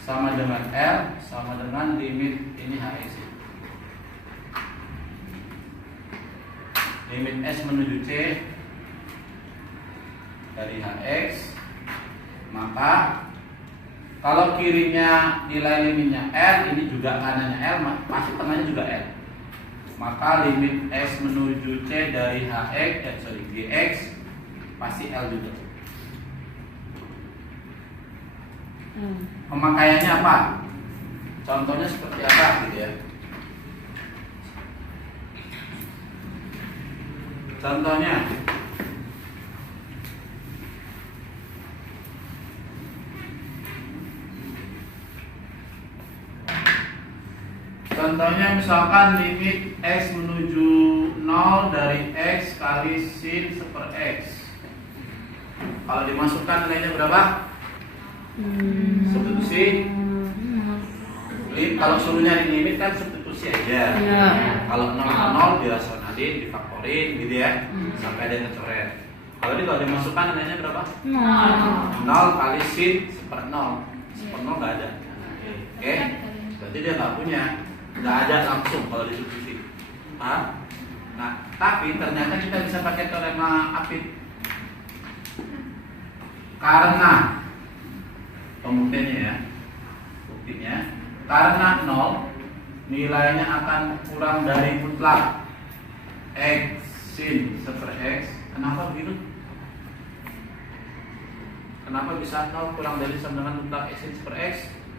sama dengan L sama dengan limit ini hx. Limit s menuju c dari hx, maka kalau kirinya nilai limitnya L, ini juga kanannya L, pasti tengahnya juga L. Maka limit s menuju c dari gx pasti L juga. Pemakaiannya apa? Contohnya seperti apa gitu ya? Contohnya misalkan limit x menuju 0 dari x kali sin seper x. Kalau dimasukkan nilainya berapa? Substitusi. Kalau suruh nyari limit kan substitusi aja. Kalau 0 sama 0 dirasionalin, difaktorin gitu ya, sampai ada yang ngecoret. Kalau ini kalau dimasukkan nilainya berapa? 0 kali sin seper 0. Seper 0 nggak ada. Oke, berarti dia nggak punya, nggak ada langsung kalau disubstitusi. Nah, tapi ternyata kita bisa pakai teorema Hafid. Karena pembuktiannya ya, buktinya karena 0 nilainya akan kurang dari mutlak x sin seper x. Kenapa begitu? Kenapa bisa 0 kurang dari sama dengan mutlak x sin seper x?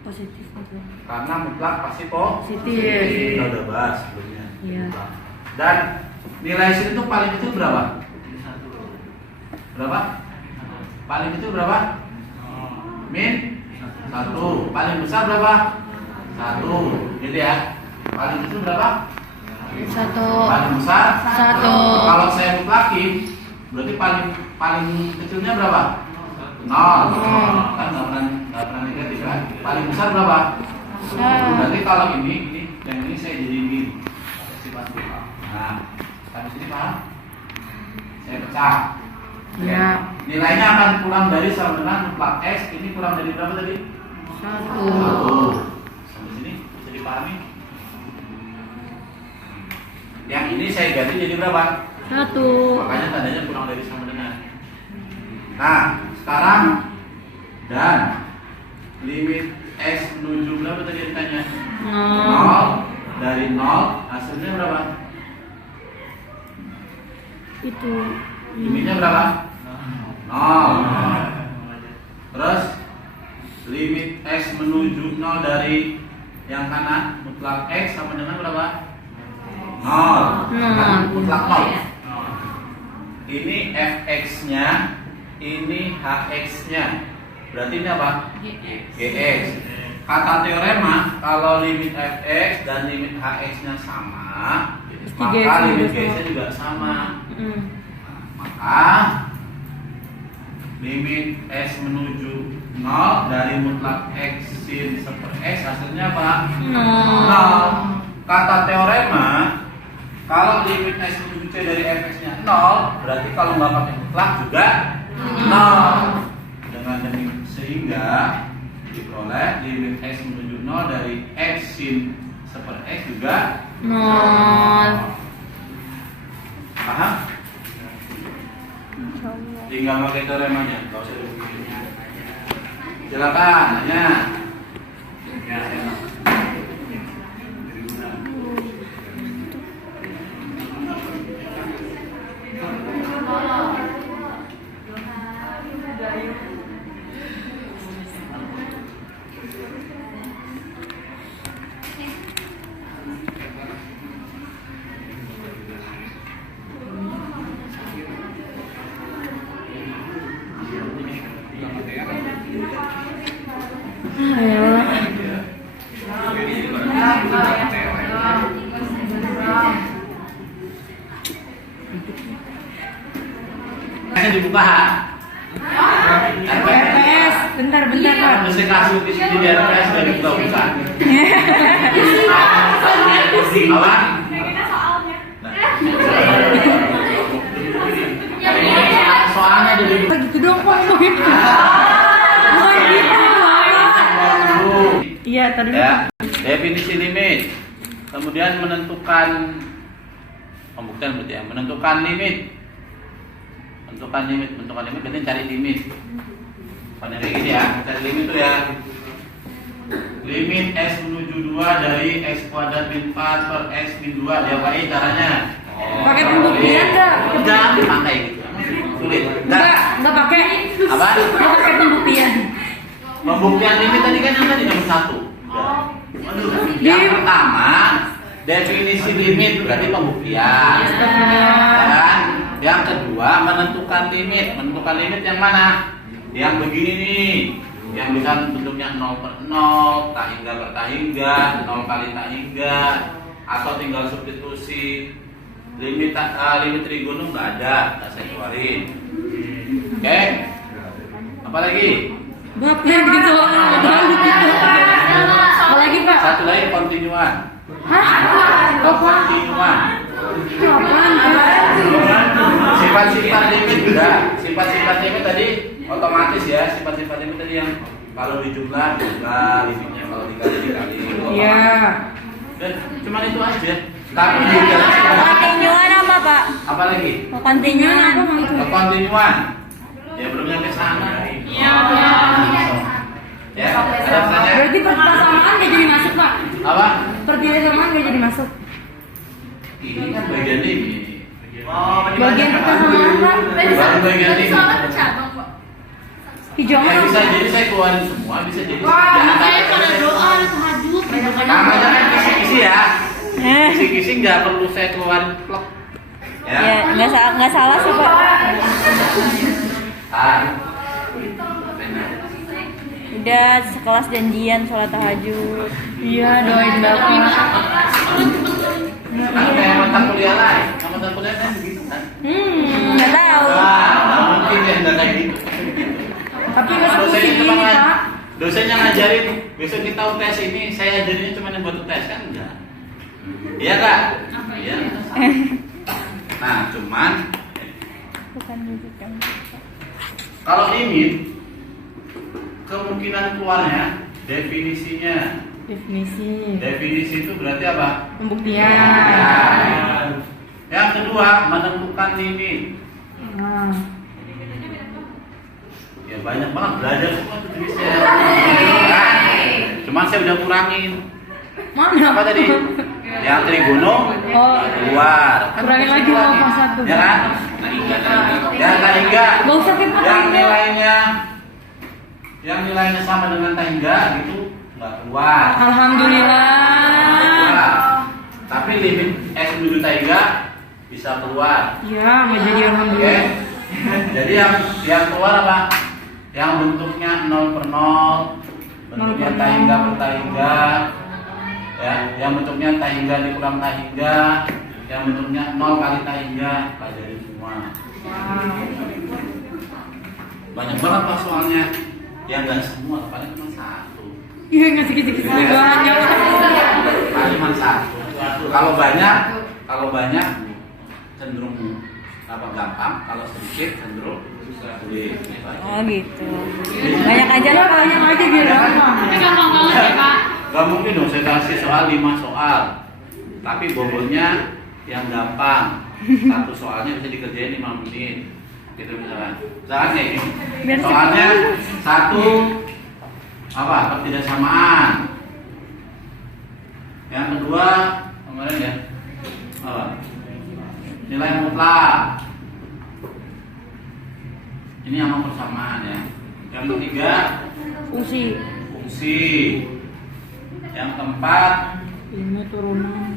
Positif gitu. Karena mutlak pasti positif. Positif. Kita udah bahas sebelumnya. Iya. Dan nilai sin itu paling kecil berapa? Berapa? Paling kecil berapa? Min 1. Paling besar berapa? 1. Gitu ya. Paling kecil berapa? 1. Paling besar 1. Kalau saya mutlakin, berarti paling kecilnya berapa? 0. Kan nggak pernah negatif kan? Paling besar berapa? Berarti kalau ini yang ini saya jadi ini. Nah, sampai sini paham? Saya pecah. Ya. Nilainya akan kurang dari sama dengan mutlak x. Ini kurang dari berapa tadi? 1. 1. Sampai sini bisa dipahami? Yang ini saya ganti jadi berapa? 1. Makanya tandanya kurang dari sama dengan. Nah, sekarang dan limit x menuju berapa tadi yang ditanya? 0. Dari 0 hasilnya berapa? Itu. Limitnya berapa? 0. Terus limit x menuju 0 dari yang kanan mutlak x sama dengan berapa? 0. Kan mutlak 0. Ini fx-nya, ini hx-nya. Berarti ini apa? Gx. Kata teorema, kalau limit fx dan limit hx-nya sama, maka limit gx-nya juga sama. Maka limit s menuju 0 dari mutlak x sin seper x hasilnya apa? 0. Kata teorema, kalau limit s menuju c dari fx-nya 0, berarti kalau nggak pakai mutlak juga 0. Dengan demikian sehingga diperoleh limit x menuju 0 dari x sin seper x juga 0. Paham? Tinggal pakai teoremanya, nggak usah dibikin. Silakan, nanya. Dibuka. RPS, bentar Pak. Mesti kasih di sini di RPS dari buka. Apa? Soalnya di Gitu dong kok. Bukan gitu. Iya, tadi. Ya, definisi limit. Kemudian menentukan pembuktian berarti ya, menentukan limit berarti cari limit. Pada kayak gini ya, cari limit itu ya. Limit s menuju 2 dari x kuadrat min 4 per x min 2 diapain caranya? Pakai pembuktian enggak? Enggak, pakai gitu. Sulit. Enggak pakai. Apa? Enggak pakai pembuktian. Pembuktian limit tadi kan ada di nomor 1. Yang pertama, definisi limit berarti pembuktian. Dan yang kedua, menentukan limit. Menentukan limit yang mana? Yang begini nih, yang bisa bentuknya 0 per 0, tak hingga per tak hingga, 0 kali tak hingga, atau tinggal substitusi. Limit trigono nggak ada, nggak saya keluarin. Oke? Apa lagi? Bapak gitu. Apa lagi Pak? Satu lagi kontinuan. Hah? Kontinuan. Sifat-sifat limit juga. Sifat-sifat limit tadi otomatis ya. Sifat-sifat limit tadi yang kalau dijumlah limitnya, kalau dikali. Iya. Dan cuma itu aja. Tapi juga Kontinuan apa Pak? apa lagi? Kontinuan apa? Kontinuan. Ya belum nyampe sana. Iya. Ya, ada pertanyaan? Berarti persamaan nggak jadi masuk Pak? Apa? Persamaan nggak jadi masuk. Ini kan bagian ini. Bagian persamaan kan? Baru bagian ini. Hijau Ya, bisa apa? jadi saya keluarin semua, bisa jadi. Saya pada doa tahajud. Namanya kan kisi-kisi ya. Kisi-kisi nggak perlu saya keluarin vlog. Ya, nggak salah sih Pak. Udah sekelas janjian sholat tahajud. Iya, doain Bapak. Kan kayak mata kuliah lain, mata kuliah kan begitu kan? Nggak tahu. Nggak mungkin ya nggak kayak gitu. Tapi nggak seperti Dosennya ini cuma Pak. dosennya ngajarin besok kita tes ini, saya ajarinnya cuma yang buat tes kan enggak? Iya kak? Iya. Nah cuman Bukan gitu kan. kalau limit kemungkinan keluarnya definisinya. Definisi itu berarti apa? Pembuktian. Yang kedua menentukan limit. Ya banyak banget belajar semua tuh tulisnya. Cuman saya udah kurangin. Mana? Apa tadi? Yang trigono keluar. Kurangin lagi sama satu. Ya kan? Yang tahingga. Nggak usah kita Yang nilainya sama dengan tahingga gitu nggak keluar. Alhamdulillah. Keluar. Tapi limit S menuju tahingga bisa keluar. Iya, nggak jadi orang dulu. Oke. Jadi yang keluar apa? Yang bentuknya 0 per 0, bentuknya 0 per 0. tahingga per tahingga, ya, yang bentuknya tahingga dikurang tahingga, yang bentuknya 0 kali tahingga, pelajari semua. Banyak banget pak soalnya, yang nggak semua, paling cuma satu. Iya, nggak sedikit-sedikit banget. Paling cuma satu. Kalau banyak cenderung gampang, kalau sedikit cenderung sulit. Oh gitu. Banyak aja lah, banyak aja gitu. Tapi gampang banget ya Pak. Gak mungkin dong saya kasih soal 5 soal, tapi bobotnya yang gampang. Satu soalnya bisa dikerjain 5 menit. Gitu misalkan. Misalkan kayak gini. Biar Soalnya satu apa? Ketidaksamaan. Yang kedua kemarin ya. Apa? Nilai mutlak. Ini yang persamaan ya. Yang ketiga Fungsi. fungsi. Yang keempat Ini turunan.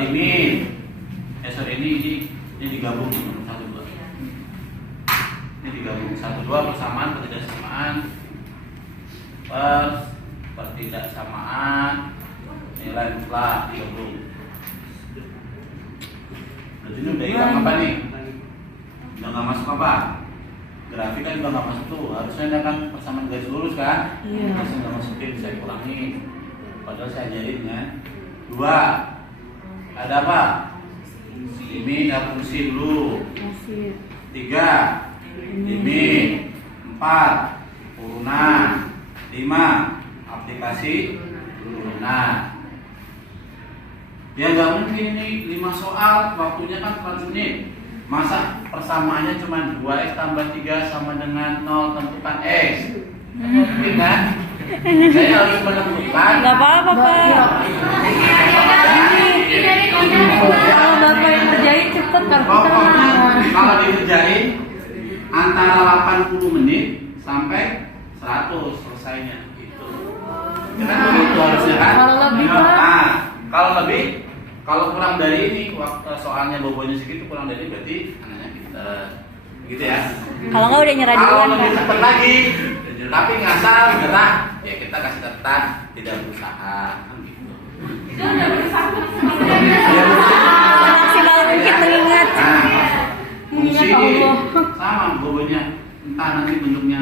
limit. Ini digabung satu dua. Ini digabung satu dua persamaan ketidaksamaan pertidaksamaan nilai mutlak digabung. Berarti ini udah hilang apa nih? Udah nggak masuk apa? Grafik kan juga nggak masuk tuh. Harusnya ada kan persamaan garis lurus kan? Iya. Masih nggak masukin, saya kurangi. Padahal saya ajarin kan. 2. Ada apa? Limit dan fungsi dulu. Masih. 3. Limit. 4. Urunan. 5. Aplikasi urunan. Ya nggak mungkin ini 5 soal, waktunya kan 4 menit. Masa persamaannya cuma 2x tambah 3 sama dengan 0, tentukan x. Mungkin kan? Saya harus menentukan. Nggak apa-apa Pak. Kalau Bapak yang kerjain cepet kan kita Pokoknya mah. kalau dikerjain antara 80 menit sampai 100 selesainya gitu. Kita begitu harusnya kan? Kalau lebih, Pak? Nah, kalau lebih, kalau kurang dari ini, waktu soalnya bobotnya segitu kurang dari ini berarti anaknya pinter, gitu ya. Kalau nggak udah nyerah Kalau duluan lebih Pak. cepat lagi, tapi ngasal nyerah, ya kita kasih catatan tidak berusaha, kan gitu. Ya, Semaksimal mungkin mengingat. Nah, Mengingat fungsi Allah. sama bobotnya, entah nanti bentuknya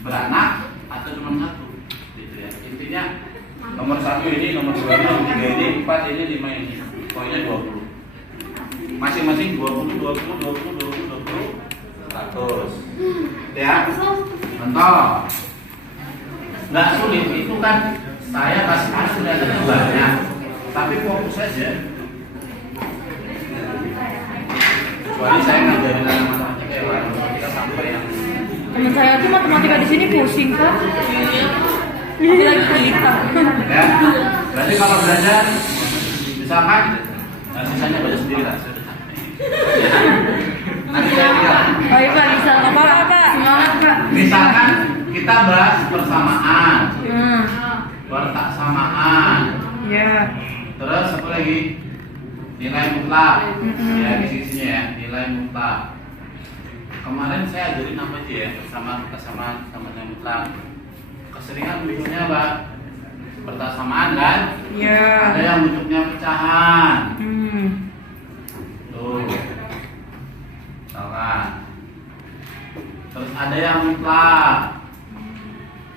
beranak atau cuma satu, gitu ya. Intinya nomor 1 ini, nomor 2 ini, nomor 3 ini, 4 ini, 5 ini, poinnya 20. Masing-masing 20, 20, 20, 20, 20, 100. Ya, contoh. Nggak sulit, itu kan saya kasih hasil datanya banyak, tapi fokus saja. Kecuali saya ngajarin anak matematika ya, matematika sampai yang Teman saya tuh matematika di sini pusing Pak. Apalagi kita. ya. Berarti kalau belajar, misalkan, sisanya baca sendiri lah, saya udah capek. Nanti saya tinggal. Oh iya Pak, bisa nggak apa-apa Pak. Semangat Pak. Misalkan kita bahas persamaan, Hmm. pertaksamaan, Ya. terus apa lagi? Nilai mutlak, ya isinya ya, nilai mutlak. Kemarin saya ajarin apa aja ya, persamaan sama nilai mutlak. Keseringan bentuknya apa? Pertaksamaan kan? Ya. Ada yang bentuknya pecahan. Tuh. Misalkan. Terus ada yang mutlak.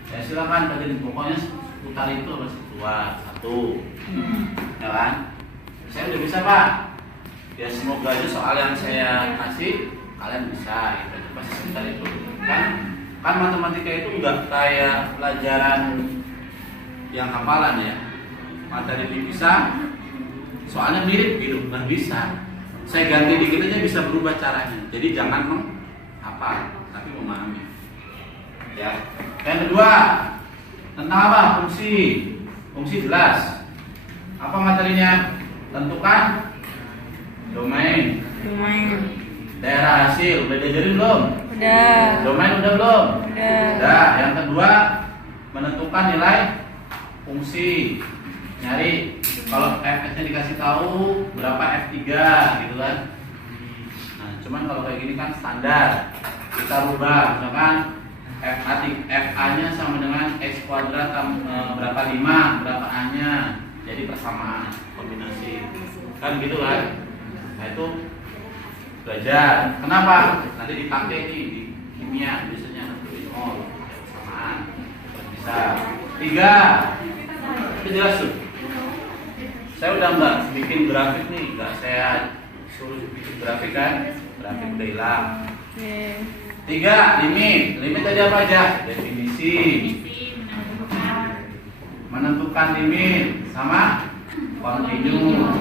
Ya silakan tadi pokoknya putar itu harus keluar satu. Ya kan? Saya udah bisa Pak. Ya semoga aja soal yang saya kasih kalian bisa gitu. Pasti sebentar itu. Kan matematika itu enggak kayak pelajaran yang hafalan ya. Materi dipisah, soalnya mirip gitu, nggak bisa. Saya ganti dikit aja bisa berubah caranya. Jadi jangan menghafal, tapi memahami. Ya. Yang kedua, tentang apa? Fungsi. Fungsi jelas. Apa materinya? Tentukan domain. Lumayan. Daerah hasil. Udah diajarin belum? Udah. Domain udah belum? Udah. Udah. Yang kedua, menentukan nilai fungsi. Nyari Kalau F-nya dikasih tahu berapa F3 gitu kan. Nah, cuman kalau kayak gini kan standar. Kita rubah, misalkan FA-nya sama dengan X kuadrat berapa 5, berapa A-nya. Jadi persamaan, kombinasi. Kan gitu kan? Nah, itu belajar. Kenapa? Nanti dipakai nih di kimia biasanya persamaan. Bisa. 3. Itu jelas tuh. Saya udah nggak bikin grafik nih, nggak saya suruh bikin grafik kan, grafik udah hilang. 3. Limit tadi apa aja? Definisi, menentukan limit, sama continue.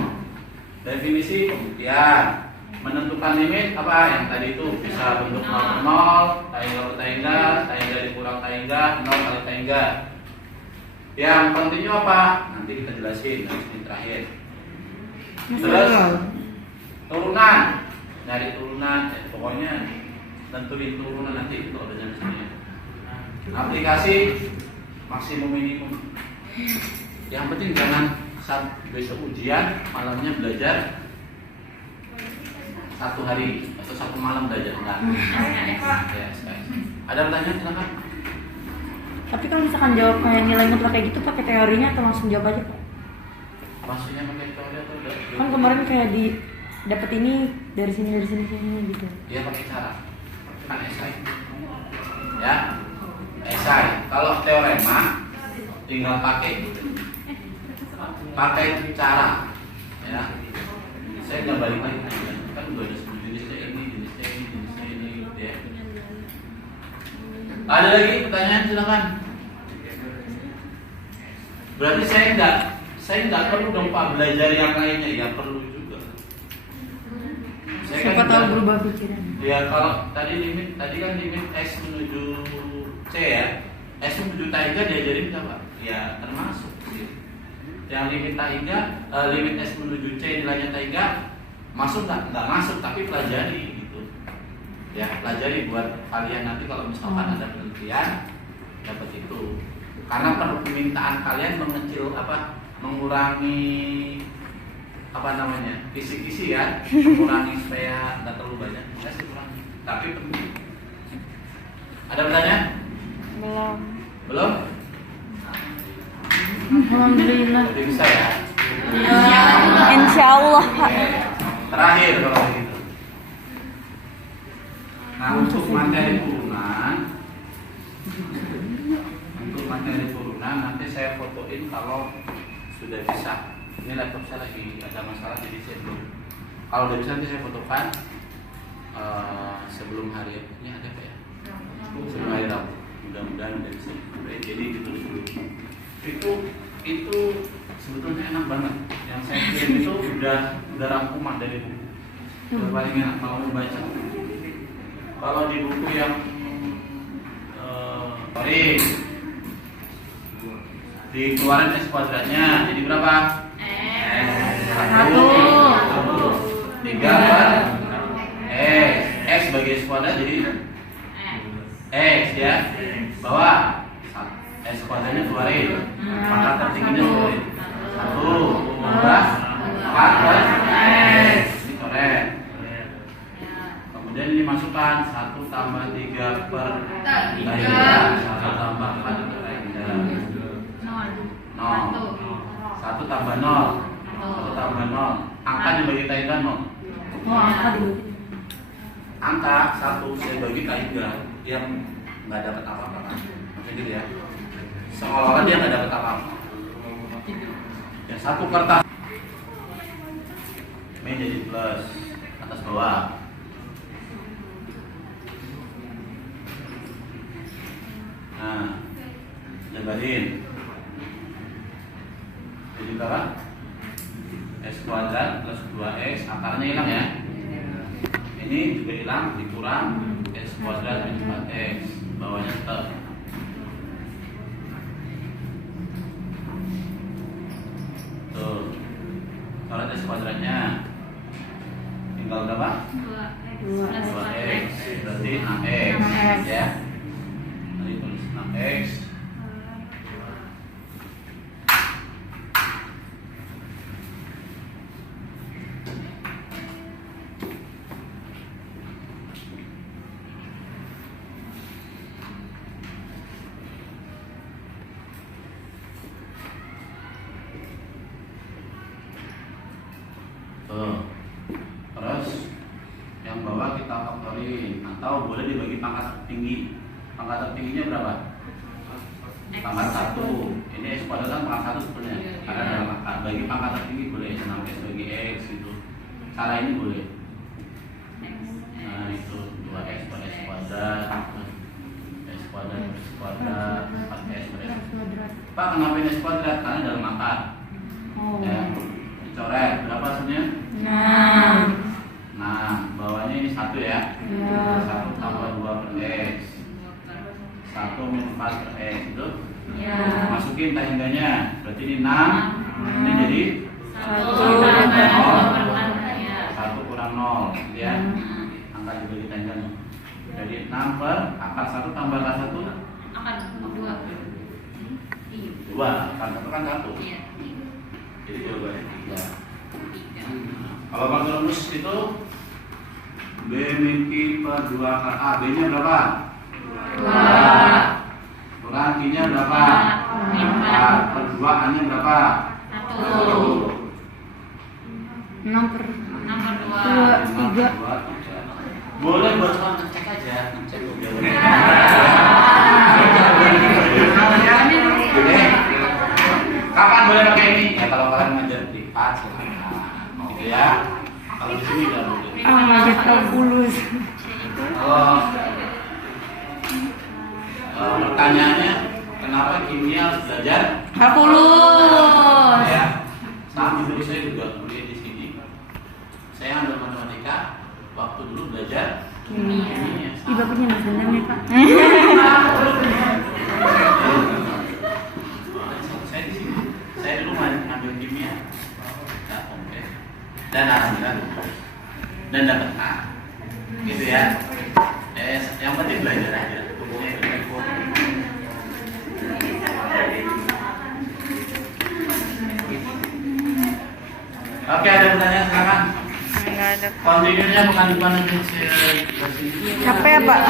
Definisi pembuktian, menentukan limit apa yang tadi itu bisa bentuk 0 0, tangga per tangga, tangga dikurang tangga, 0 kali tangga. Yang continue apa? Nanti kita jelasin nanti terakhir. Terus turunan, nyari turunan, pokoknya tentuin turunan nanti itu ada di sini. Aplikasi maksimum minimum. Yang penting jangan saat besok ujian malamnya belajar 1 hari atau 1 malam belajar enggak. Ya, ada pertanyaan silakan. Tapi kalau misalkan jawab kayak nilai mutlak kayak gitu pakai teorinya atau langsung jawab aja Pak? Maksudnya pakai teori atau udah? Kan kemarin kayak di dapat ini dari sini gitu. Dia pakai cara. Kan esai. Ya. Esai. Kalau teorema tinggal pakai cara. Ya. Saya nggak balik lagi kan udah ada jenisnya ini gitu ya. Ada lagi pertanyaan silakan. Berarti saya nggak perlu dong Pak belajar yang lainnya, ya perlu juga. Siapa tahu berubah pikiran. Ya kalau tadi kan limit S menuju C ya. S menuju tangga diajarin nggak Pak? Ya termasuk sih. Yang limit tangga, limit S menuju C nilainya tangga masuk nggak masuk, tapi pelajari gitu. Ya pelajari buat kalian nanti kalau misalkan ada penelitian dapat itu. Karena permintaan kalian mengurangi kisi-kisi ya, mengurangi supaya nggak terlalu banyak. Ya sih kurangi, tapi penting. Ada pertanyaan? Belum? Alhamdulillah. Jadi bisa ya. Insya Allah Pak. Terakhir kalau begitu. Nah untuk materi turunan, nanti saya fotoin kalau sudah bisa. Ini laptop saya lagi ada masalah jadi saya belum. Kalau udah bisa nanti saya fotokan sebelum hari ini ada apa ya? Sebelum hari Rabu. Mudah-mudahan udah bisa. Jadi gitu dulu. Itu sebetulnya enak banget. Yang saya kirim itu udah rangkuman dari buku. Udah paling enak mau membaca. Kalau di buku yang dikeluarin S kuadratnya jadi berapa? Satu. 3 per X sebagai S kuadrat jadi X ya. Bawah S kuadratnya keluarin. Maka tertingginya keluarin 1 tambah 4 per X. Ini korek. Kemudian ini masukkan 1 tambah 3 per 3, 1 tambah 4 per 3. 0. 1 tambah 0. 1 tambah 0. Angka dibagi tangga 0. Angka 1 saya bagi tangga yang nggak dapat apa-apa kan? Maksudnya gitu ya. Seolah-olah dia nggak dapat apa-apa. Ya 1 kertas. Ini jadi plus atas bawah. Nah, jabarin. Jadi berapa? S kuadrat plus 2X, akarnya hilang ya. Ini juga hilang, dikurang S kuadrat minus 4X, bawahnya tetap. Tuh, kalau S kuadratnya tinggal berapa? 2X, berarti 6X ya. Nanti tulis 6X. Tuh. Terus yang bawah kita faktorin atau boleh dibagi pangkat tertinggi. Pangkat tertingginya berapa? Pangkat 1. Ini X kuadrat kan pangkat 1 sebenarnya. Karena dalam akar. Bagi pangkat tertinggi boleh 6x bagi X itu. Cara ini boleh. Nah itu 2x per X kuadrat, X kuadrat per X kuadrat, 4x per X kuadrat. Pak, kenapa ini X kuadrat? Karena dalam akar. Ya, dicoret berapa hasilnya? 6. Bawahnya ini 1 ya. 1 tambah 2 per X, 1 minus 4 per X itu. Masukin tangganya. Berarti ini 6. Ini jadi 1 kurang 0 gitu ya. Angka dibagi tangganya. Jadi 6 per akar 1 tambah akar 1 Akan 2. 2. Akar 1 kan 1. Jadi jawabannya 3. Kalau pakai rumus itu B min Q per 2 akar A. B nya berapa? 2. Kurang Q nya berapa? 4. Per 2 A nya berapa? 6 per 2. 3. Boleh buat kawan ngecek aja. Ngecek kapan boleh pakai ini? Ya kalau kalian ngajar di pas gitu ya. Kalau di sini nggak boleh. Ngajar kalkulus. Pertanyaannya, kenapa kimia harus belajar? Kalkulus. Ya, sama dulu saya juga kuliah di sini. Saya ambil matematika, waktu dulu belajar kimia. Ih, bapaknya nggak senang ya, Pak. Saya di sini, saya dulu ngambil kimia, ya, oke. Dan alhamdulillah dan dapat A, gitu ya. Yang penting belajar aja. Oke, ada pertanyaan sekarang? Enggak ada. Kontinunya bukan Capek ya, Pak?